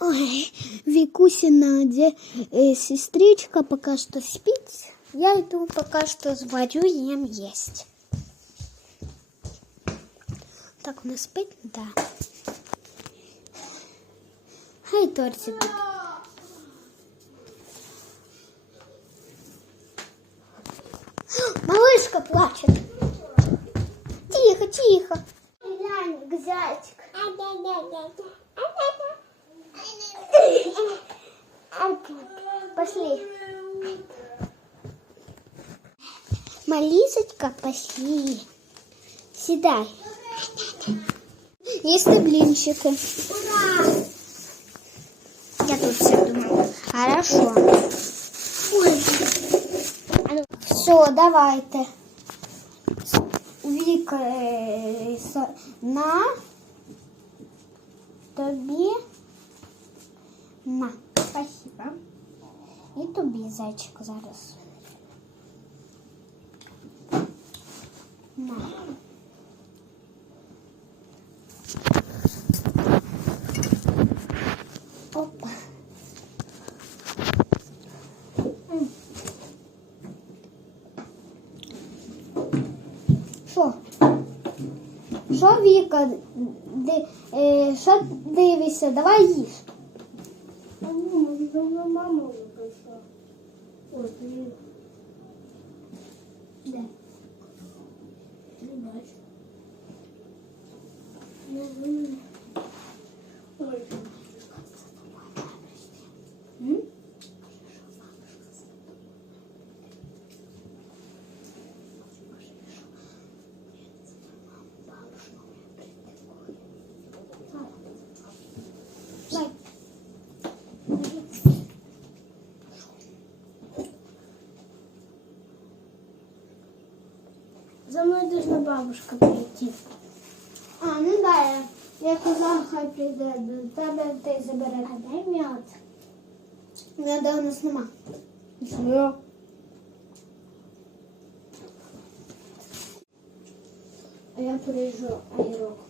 Ой, Викусина де, э, сестричка пока что спит. Я иду пока что сварю им есть. Так, она спит? Да. Хай тортик. Малышка плачет. Тихо, тихо. Глянь, зайчик. Пошли. Малисочка, пошли. Седай. Есть блинчики. Ура! Я тут сяду. Хорошо. Все, давайте. Е, со- на тобі на. Спасибо. І тобі, зайчик, зараз. На. Опа. М. Що? Що, Віка? Ди, е, що дивишся? Давай їж. Не бачу. Не знаю. Ой. М? Дай. За мною должна бабушка прийти. А, ну да, я, я казала, хай прийде до тебе, ти забере. А дай м'ят. Я де у нас нема. Все. А я поріжу айрок.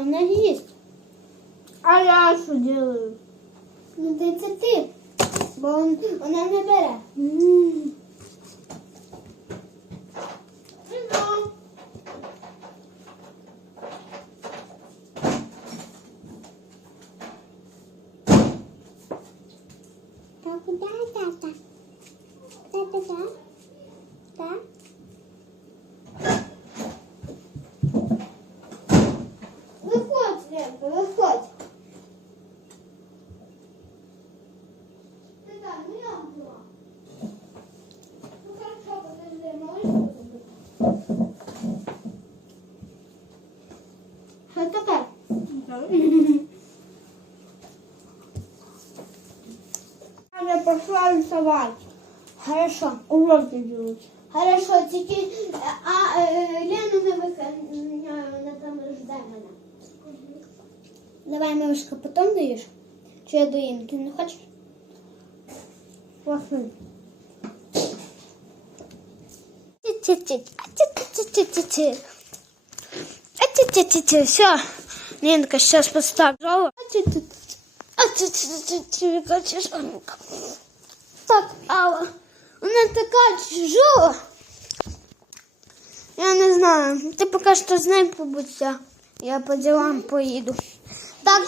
Вона їсть. А я що делаю? Ну, де це ти? Бо он, вона не бере. Так, да, да, да. Да, да, да. Да. Виходь, Ленка, виходь. Ты там, ну я взяла. Ну хорошо, подожди, малышку заберу. Что такое? Я пошла рисовать. Хорошо. Уроки делать. Хорошо, тільки а, е, Лену не виконяю, вона там ждає мене. Давай, малышка, потом даєш? Чи я до Інки, не хочеш? Пошли. Все, Ленка, сейчас поставлю. Так, Алла, вона така тяжела. Я не знаю. Ти поки що з нею побудься. Я по ділам поїду. Так,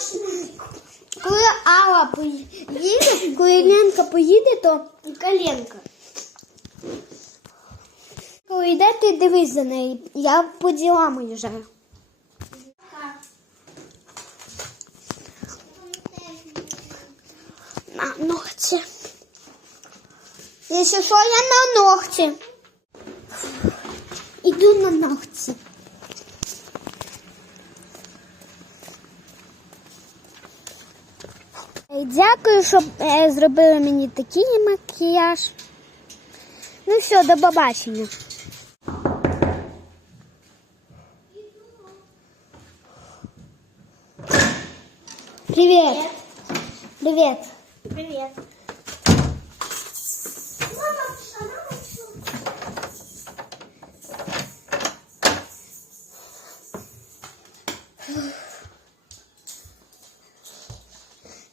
коли Алла поїде, коли Ленка поїде, то Коленка. коли йде, ти дивись за нею. Я по ділам уїжджаю. Якщо що, я на ногті. Іду на ногті. І Дякую, що е, зробили мені такий макіяж. Ну все, до побачення. Привет. Привет. Привет.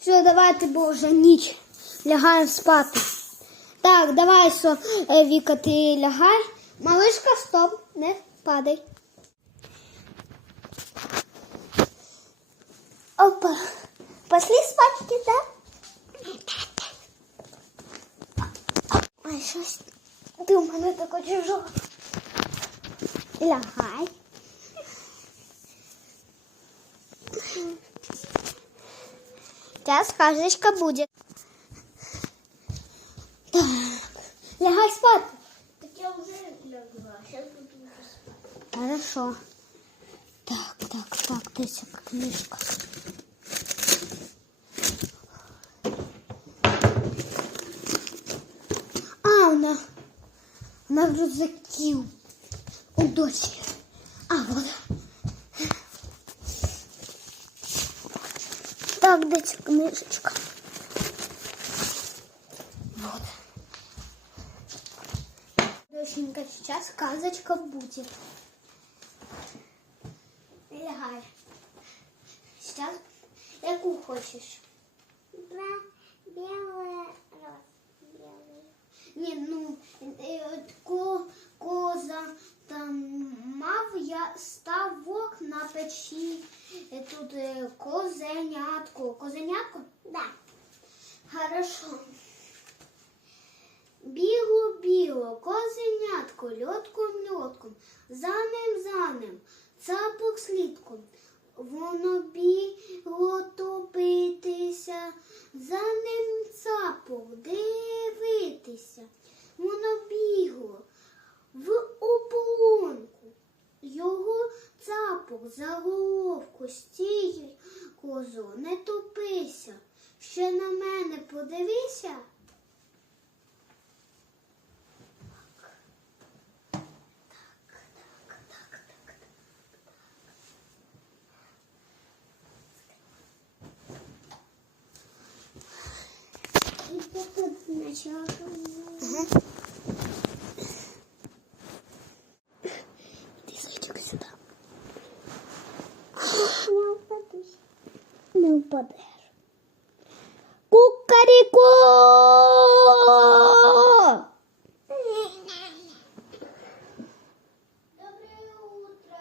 Все, давайте, бо вже ніч. Лягаємо спати. Так, давай, що, е, Віка, ти лягай. Малишка, стоп, не падай. Опа. Пошли спати, да? Ой, щось. Ти у мене таке чужого. Лягай. Сейчас сказочка будет. Так, лягай спать. Так я уже легла. Сейчас буду спать. Хорошо. Так, так, так, яка книжка. А, вона, вона в рюкзакі у дочі. А, вот. Так, ця книжечка? Вот. Доченька, сейчас сказочка будет. Лягай. Сейчас яку хочеш? Белая роз. Ні, ну от ко, коза там мав я ставок на печі. Е, Тут е, козенятко. Козенятко? Да. Хорошо. Біло, біло, козенятко, льотком, льотком, за ним, за ним, цапок слідком. Воно бігло топитися, за ним цапок дивитися. Воно бігло в ополонку. Його цапок за головку стій, козо, не топися. Ще на мене подивися. И тут начала. Ти зайчик сюди. Не упадусь. Не впадеш. Кукаріку! Доброе утро.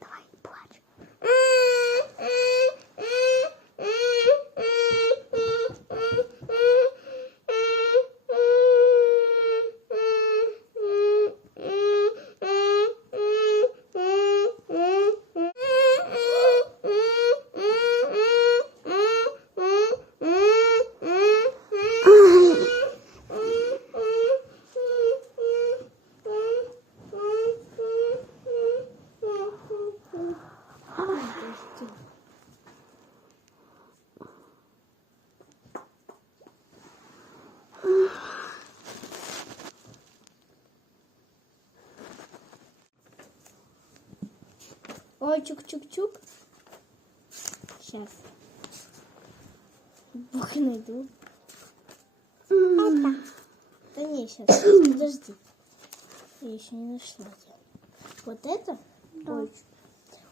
Давай, плач. Ой, чук-чук-чук. Сейчас. Бух найду. Да не, сейчас, подожди. Я еще не нашла. Вот это? Ой,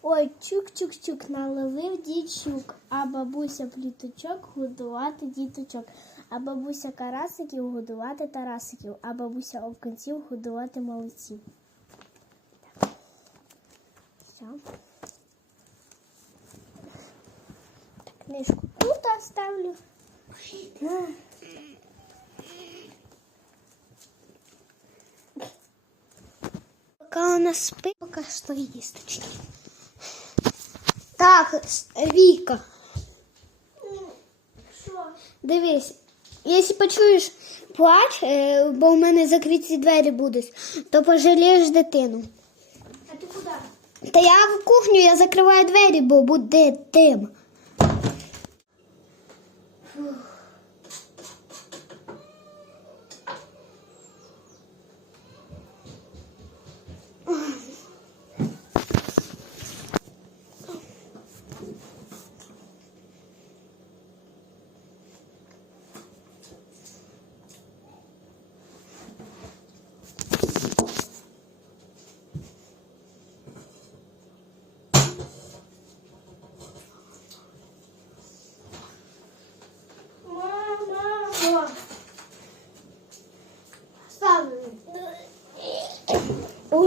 Ой, чук-чук-чук, наловив дічук, а бабуся пліточок годувати діточок, а бабуся карасиків годувати тарасиків, а бабуся овканців годувати молодців. Так. Все. Так, книжку тут оставлю. На. Пока вона спить, поки що їсточки. Так, Віка, Що? дивись, якщо почуєш плач, е, бо у мене закриті двері будуть, то пожалієш дитину. А ти куди? Та я в кухню, я закриваю двері, бо буде дим.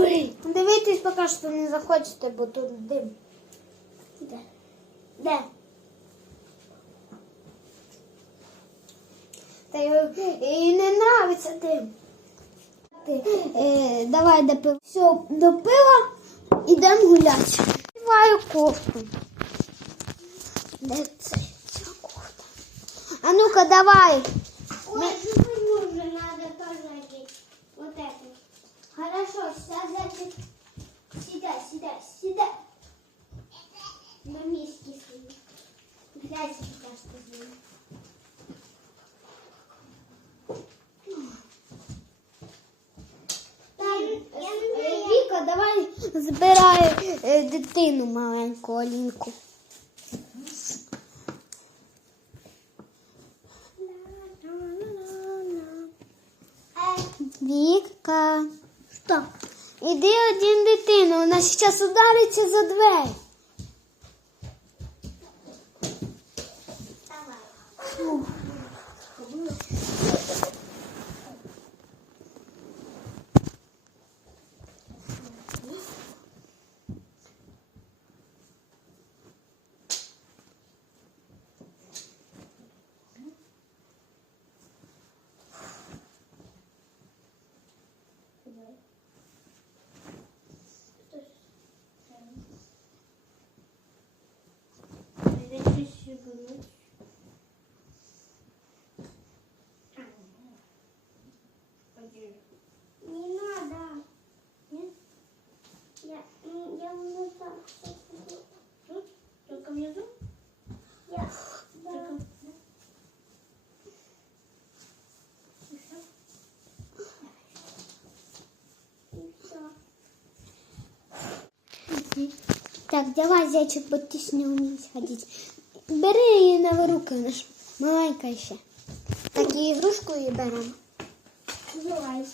Ой, дивитесь поки що не захочете, бо тут дим. Де? Де? Та й, і не нравиться дим. Е, давай до пива. Все, до пива ідемо гуляти. Вдіваю кофту. Де це ця кофта? А ну-ка, давай. Хорошо, сейчас значит, сідай, сідай, сідай. На миске сидит. Грязь сейчас что Е, Віка, давай збирай е, дитину маленьку Алінку. Вона зараз удариться за двері. Фу. Не надо. Нет? Я, ну, я вот так. Тут? Только внизу? Я. Да. И всё? И всё. Так, давай, зайчик, бо ти ж не вмієш ходити. Бери її на руки, вона ж маленька ще. Так, і ігрушку її беремо. Давай.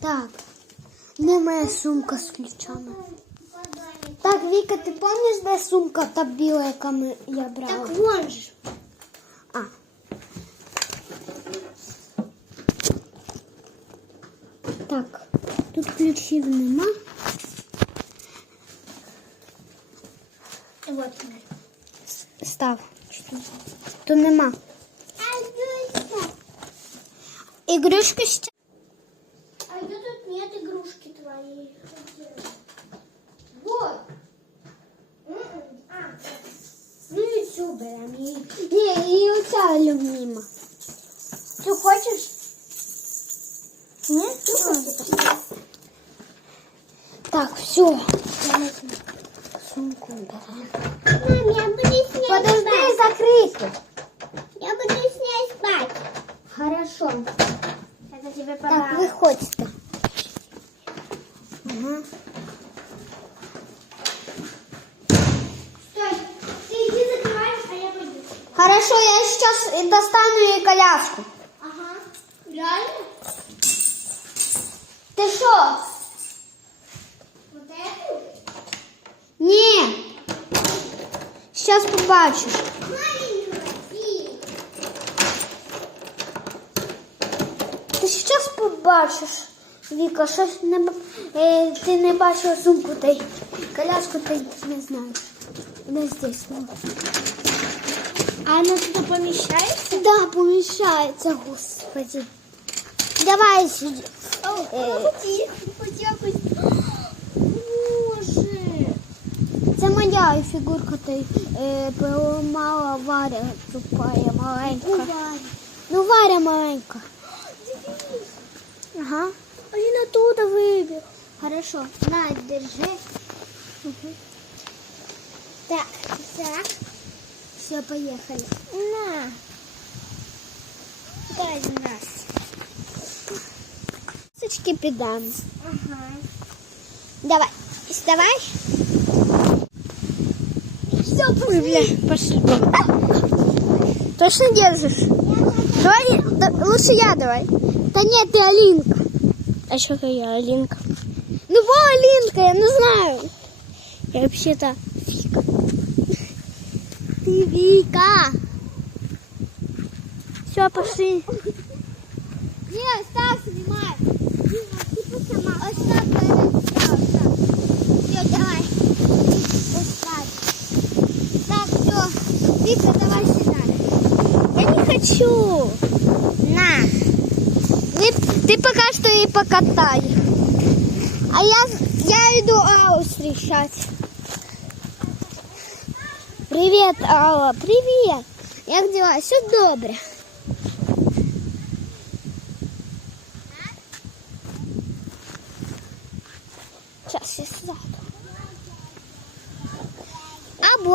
Так, де моя сумка з ключами? Так, Віка, ти пам'ятаєш, де сумка та біла, яка ми, я брала? Так вон же. А. Так, тут ключів нема. Став. Тут нема. Ігрушки ще. А где тут нет игрушки твоей? Вот. М-м. А, Ну і цю беремо. І, ні, і оця любима. ты хочешь? Ні? Ты хочешь? Так, все. Сумку беремо. Подожди, закрити. Я буду с ней спать. Хорошо. Это тебе Так, виходьте. Ага. Стой, ты иди закрываешь, а я пойду. Хорошо, я сейчас достану ей коляску. Ага. Реально? Ти що? Вот эту? Ні. Зараз побачиш. Ти зараз побачиш. Віка, щось не е, ти не бачила сумку та й коляску ти не знаєш. Не здесь. А она туда помещается? Да, поміщається, господи. Давай сюди. О, Э. тихо, тихо, моя і фігурка той е, поламала Варя тупая маленька. Ну, Варя маленька. Ага. А він оттуда вибіг. Хорошо. На, держи. Так, так. Все, поехали. На. Дай нас. Сучки підам. Ага. Давай, вставай. Ой, бля, пошли. Точно держишь? Давай, да- лучше я давай. Да нет, ты Алинка. А что я, Алинка? Ну, во Алинка, я не знаю. Я вообще-то... Ты Вика. Все, пошли. Не, став, снимай. Оставь, оставь. Все, давай. Оставь. Так, все. Вика, давай сюда. Я не хочу. На. Ты, ты пока что и покатай. А я, я иду Аллу встречать. Привет, Алла, привет. Як дела? Все добре.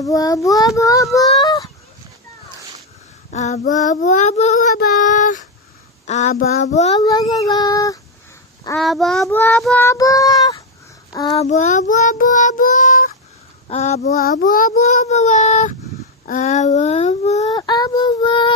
আবু আবু আবু আবু আবু আবু আবু বাবা আবু আবু আবু বাবা আবু আবু আবু আবু আবু আবু আবু আবু আবু আবু আবু বাবা আবু আবু আবু বাবা